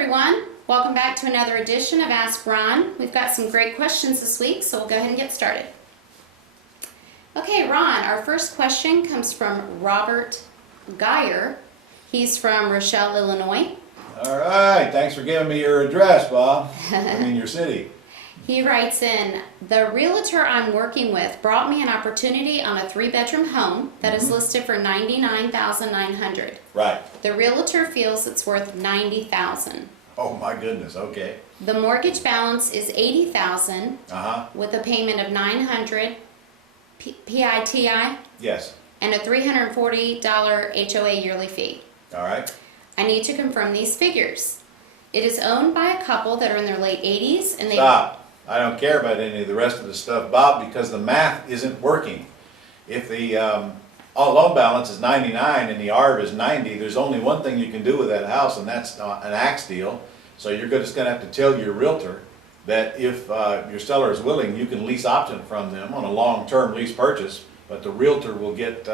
everyone. Welcome back to another edition of Ask Ron. We've got some great questions this week, so we'll go ahead and get started. Okay, Ron, our first question comes from Robert Geyer. He's from Rochelle, Illinois. All right, thanks for giving me your address, Bob. I mean your city. He writes in, the realtor I'm working with brought me an opportunity on a 3-bedroom home that is listed for $99,900. Right. The realtor feels it's worth $90,000. Oh my goodness, okay. The mortgage balance is $80,000 Uh-huh. with a payment of $900 PITI Yes. and a $340 HOA yearly fee. All right. I need to confirm these figures. It is owned by a couple that are in their late 80s and they... Stop. I don't care about any of the rest of the stuff, Bob, because the math isn't working. If the loan balance is 99 and the ARV is 90, there's only one thing you can do with that house, and that's an axe deal. So you're just going to have to tell your realtor that if your seller is willing, you can lease option from them on a long-term lease purchase, but the realtor will get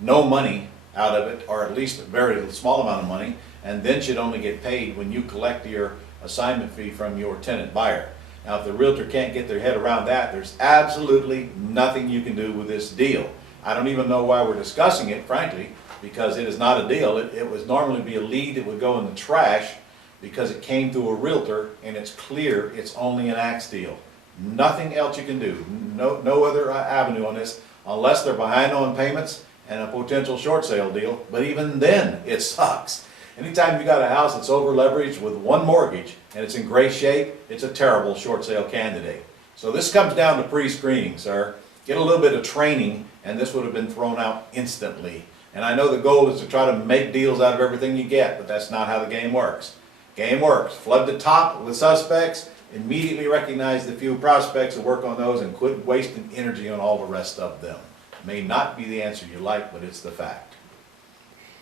no money out of it, or at least a very small amount of money, and then should only get paid when you collect your assignment fee from your tenant buyer. Now, if the realtor can't get their head around that, there's absolutely nothing you can do with this deal. I don't even know why we're discussing it, frankly, because it is not a deal. It would normally be a lead that would go in the trash because it came through a realtor, and it's clear it's only an axe deal. Nothing else you can do. No other avenue on this, unless they're behind on payments and a potential short sale deal. But even then, it sucks. Anytime you got a house that's over leveraged with one mortgage and it's in great shape, it's a terrible short sale candidate. So this comes down to pre-screening, sir. Get a little bit of training and this would have been thrown out instantly. And I know the goal is to try to make deals out of everything you get, but that's not how the game works. Game works. Flood the top with suspects, immediately recognize the few prospects and work on those, and quit wasting energy on all the rest of them. May not be the answer you like, but it's the fact.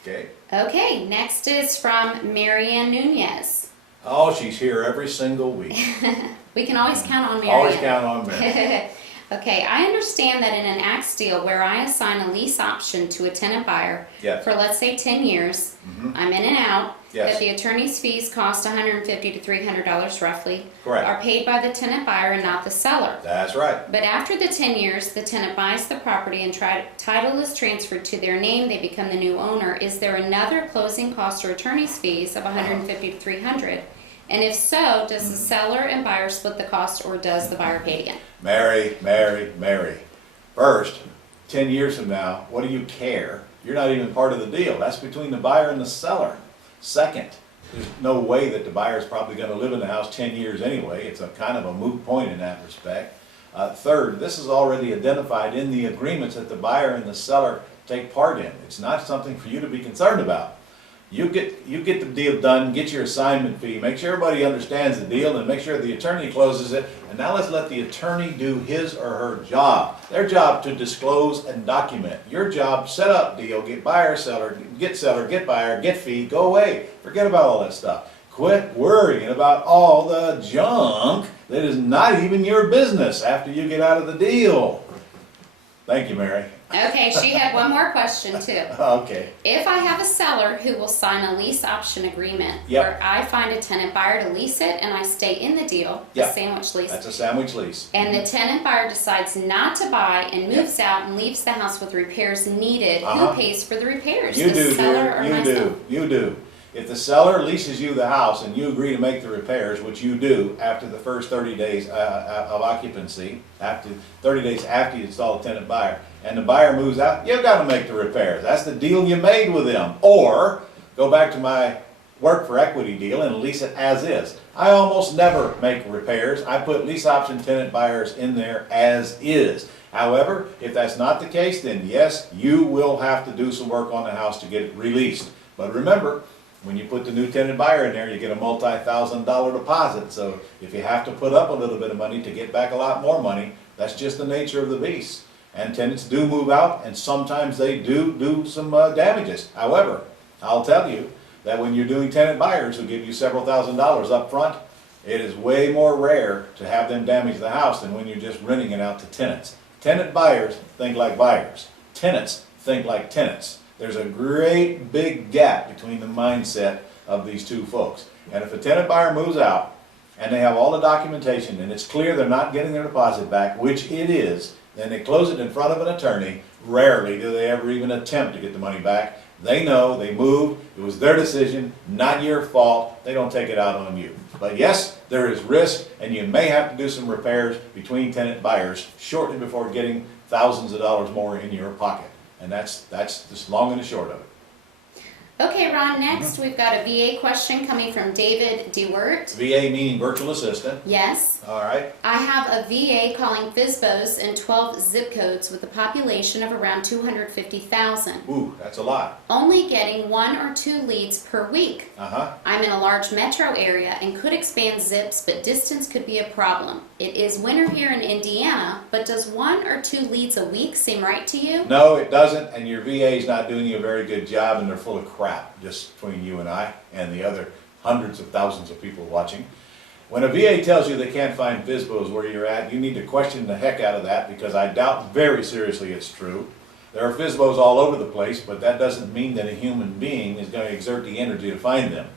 Okay. Okay, next is from Marianne Nunez. Oh, she's here every single week. We can always count on Marianne. Always count on Mary. Okay, I understand that in an axe deal where I assign a lease option to a tenant buyer Yes. for, let's say, 10 years, I'm in and out, Yes. that the attorney's fees cost $150 to $300 roughly, Correct. are paid by the tenant buyer and not the seller. That's right. But after the 10 years, the tenant buys the property and title is transferred to their name, they become the new owner. Is there another closing cost or attorney's fees of $150 to $300? And if so, does the seller and buyer split the cost, or does the buyer pay it again? Mary. First, 10 years from now, what do you care? You're not even part of the deal. That's between the buyer and the seller. Second, there's no way that the buyer is probably going to live in the house 10 years anyway. It's a kind of a moot point in that respect. Third, this is already identified in the agreements that the buyer and the seller take part in. It's not something for you to be concerned about. You get the deal done, get your assignment fee, make sure everybody understands the deal, and make sure the attorney closes it. And now let's let the attorney do his or her job. Their job to disclose and document. Your job, set up deal, get buyer, seller, get buyer, get fee, go away. Forget about all that stuff. Quit worrying about all the junk that is not even your business after you get out of the deal. Thank you, Mary. Okay, she had one more question too. Okay. If I have a seller who will sign a lease option agreement Yep. where I find a tenant buyer to lease it and I stay in the deal, the Yep. sandwich lease, That's a sandwich lease. and the tenant buyer decides not to buy and moves out and leaves the house with repairs needed, who pays for the repairs? You the do, seller or dear. You myself? do. You do. If the seller leases you the house and you agree to make the repairs, which you do after the first 30 days of occupancy, after 30 days after you install a tenant buyer, and the buyer moves out, you've got to make the repairs. That's the deal you made with them. Or go back to my work for equity deal and lease it as is. I almost never make repairs. I put lease option tenant buyers in there as is. However, if that's not the case, then yes, you will have to do some work on the house to get it released. But remember, when you put the new tenant buyer in there, you get a multi-$1,000 deposit. So if you have to put up a little bit of money to get back a lot more money, that's just the nature of the beast. And tenants do move out, and sometimes they do some damages. However, I'll tell you that when you're doing tenant buyers who give you several $1,000s up front, it is way more rare to have them damage the house than when you're just renting it out to tenants. Tenant buyers think like buyers. Tenants think like tenants. There's a great big gap between the mindset of these two folks. And if a tenant buyer moves out and they have all the documentation and it's clear they're not getting their deposit back, which it is, then they close it in front of an attorney. Rarely do they ever even attempt to get the money back. They know, they moved, it was their decision, not your fault, they don't take it out on you. But yes, there is risk, and you may have to do some repairs between tenant buyers shortly before getting thousands of dollars more in your pocket. And that's the long and the short of it. Okay, Ron, next we've got a VA question coming from David DeWert. VA meaning virtual assistant. Yes. All right. I have a VA calling FSBOs in 12 zip codes with a population of around 250,000. Ooh, that's a lot. Only getting 1 or 2 leads per week. I'm in a large metro area and could expand zips, but distance could be a problem. It is winter here in Indiana, but does 1 or 2 leads a week seem right to you? No, it doesn't, and your VA is not doing you a very good job, and they're full of crap, just between you and I and the other hundreds of thousands of people watching. When a VA tells you they can't find FSBOs where you're at, you need to question the heck out of that, because I doubt very seriously it's true. There are FSBOs all over the place, but that doesn't mean that a human being is going to exert the energy to find them.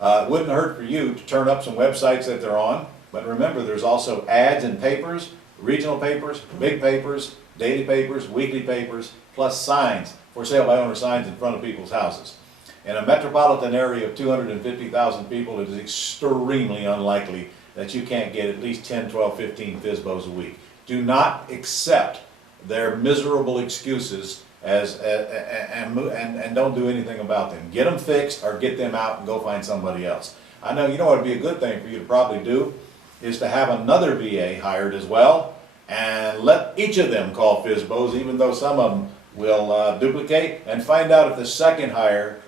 It wouldn't hurt for you to turn up some websites that they're on, but remember there's also ads in papers, regional papers, big papers, daily papers, weekly papers, plus signs, for sale by owner signs in front of people's houses. In a metropolitan area of 250,000 people, it is extremely unlikely that you can't get at least 10, 12, 15 FSBOs a week. Do not accept their miserable excuses and don't do anything about them. Get them fixed or get them out and go find somebody else. I know, you know what would be a good thing for you to probably do is to have another VA hired as well, and let each of them call FSBOs, even though some of them will duplicate, and find out if the second hire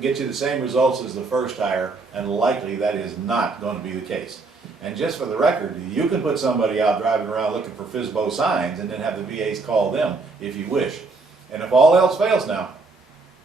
gets you the same results as the first hire, and likely that is not going to be the case. And just for the record, you can put somebody out driving around looking for FSBO signs and then have the VAs call them if you wish. And if all else fails now,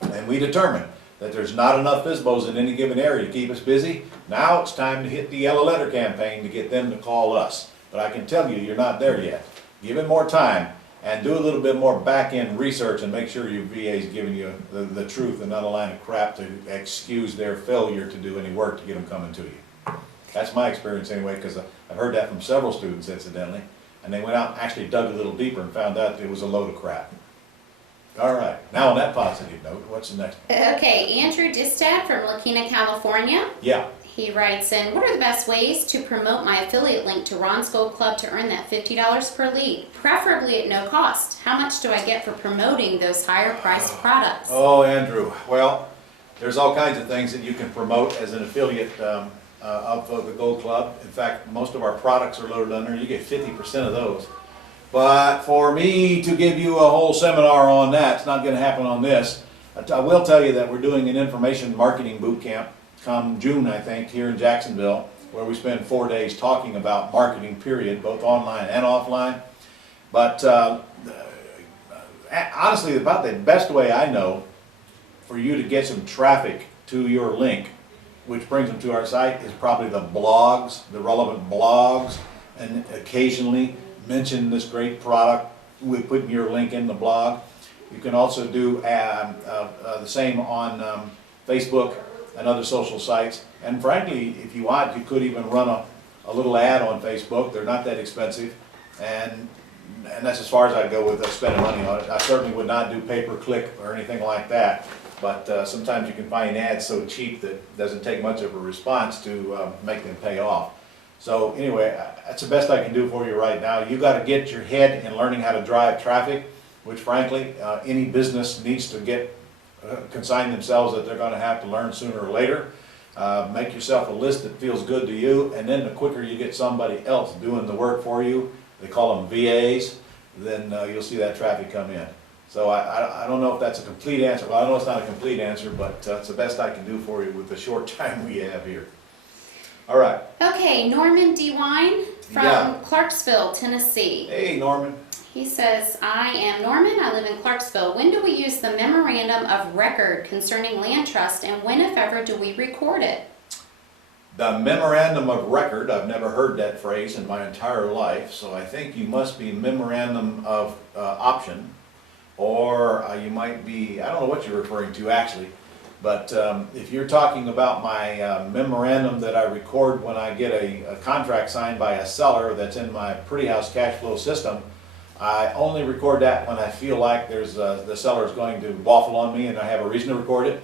and we determine that there's not enough FSBOs in any given area to keep us busy, now it's time to hit the yellow letter campaign to get them to call us. But I can tell you, you're not there yet. Give it more time and do a little bit more back-end research and make sure your VA is giving you the truth and not a line of crap to excuse their failure to do any work to get them coming to you. That's my experience anyway, because I've heard that from several students incidentally, and they went out and actually dug a little deeper and found out it was a load of crap. All right, now on that positive note, what's the next one? Okay, Andrew Distad from La Quina, California. Yeah. He writes in, what are the best ways to promote my affiliate link to Ron's Gold Club to earn that $50 per lead, preferably at no cost? How much do I get for promoting those higher priced products? Oh, Andrew, well, there's all kinds of things that you can promote as an affiliate of the Gold Club. In fact, most of our products are loaded under, you get 50% of those. But for me to give you a whole seminar on that, it's not going to happen on this. I will tell you that we're doing an information marketing boot camp come June, I think, here in Jacksonville, where we spend 4 days talking about marketing, period, both online and offline. But honestly, about the best way I know for you to get some traffic to your link, which brings them to our site, is probably the blogs, the relevant blogs, and occasionally mention this great product with putting your link in the blog. You can also do the same on Facebook and other social sites. And frankly, if you want, you could even run a little ad on Facebook. They're not that expensive. And that's as far as I'd go with spending money on it. I certainly would not do pay-per-click or anything like that. But sometimes you can find ads so cheap that it doesn't take much of a response to make them pay off. So anyway, that's the best I can do for you right now. You got to get your head in learning how to drive traffic, which frankly, any business needs to get consign themselves that they're going to have to learn sooner or later. Make yourself a list that feels good to you, and then the quicker you get somebody else doing the work for you, they call them VAs, then you'll see that traffic come in. So I don't know if that's a complete answer. Well, I know it's not a complete answer, but it's the best I can do for you with the short time we have here. All right. Okay, Norman DeWine from Clarksville, Tennessee. Hey, Norman. He says, I am Norman, I live in Clarksville. When do we use the memorandum of record concerning land trust, and when, if ever, do we record it? The memorandum of record, I've never heard that phrase in my entire life, so I think you must be memorandum of option, or you might be, I don't know what you're referring to actually, But if you're talking about my memorandum that I record when I get a contract signed by a seller that's in my Pretty House cash flow system, I only record that when I feel like the seller is going to waffle on me and I have a reason to record it.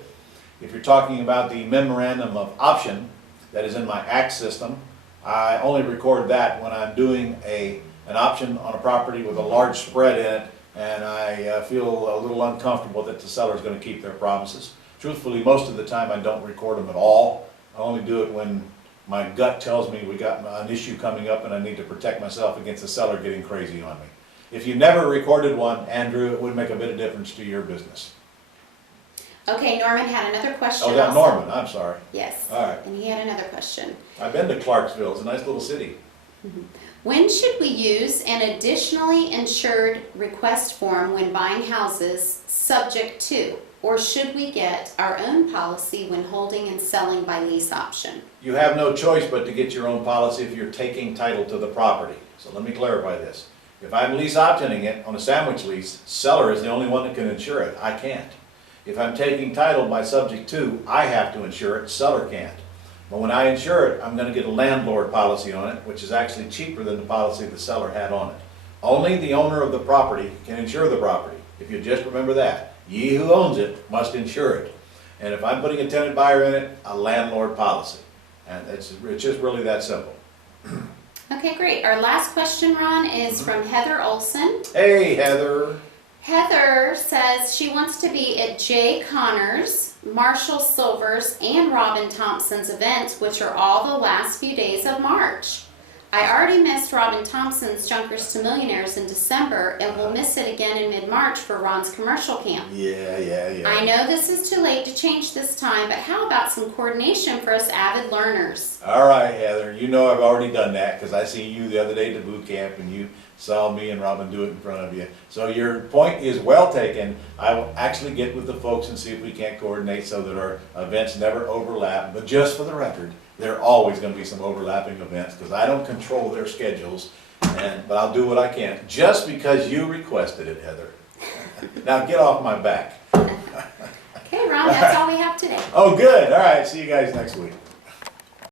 If you're talking about the memorandum of option that is in my ACT system, I only record that when I'm doing an option on a property with a large spread in it and I feel a little uncomfortable that the seller is going to keep their promises. Truthfully, most of the time I don't record them at all. I only do it when my gut tells me we got an issue coming up and I need to protect myself against the seller getting crazy on me. If you never recorded one, Andrew, it would make a bit of difference to your business. Okay, Norman had another question. Oh, that also. Norman, I'm sorry. Yes. All right. And he had another question. I've been to Clarksville, it's a nice little city. When should we use an additionally insured request form when buying houses subject to? Or should we get our own policy when holding and selling by lease option? You have no choice but to get your own policy if you're taking title to the property. So let me clarify this. If I'm lease optioning it on a sandwich lease, seller is the only one that can insure it. I can't. If I'm taking title by subject to, I have to insure it, seller can't. But when I insure it, I'm going to get a landlord policy on it, which is actually cheaper than the policy the seller had on it. Only the owner of the property can insure the property. If you just remember that. Ye who owns it must insure it. And if I'm putting a tenant buyer in it, a landlord policy. And it's just really that simple. Okay, great. Our last question, Ron, is from Heather Olson. Hey, Heather. Heather says she wants to be at Jay Connors, Marshall Silver's, and Robin Thompson's events, which are all the last few days of March. I already missed Robin Thompson's Junkers to Millionaires in December, and will miss it again in mid-March for Ron's commercial camp. Yeah. I know this is too late to change this time, but how about some coordination for us avid learners? All right, Heather. You know I've already done that because I seen you the other day at the boot camp and you saw me and Robin do it in front of you. So your point is well taken. I will actually get with the folks and see if we can't coordinate so that our events never overlap. But just for the record, there are always going to be some overlapping events because I don't control their schedules. But I'll do what I can just because you requested it, Heather. Now get off my back. Okay, Ron, that's all we have today. Oh, good. All right. See you guys next week.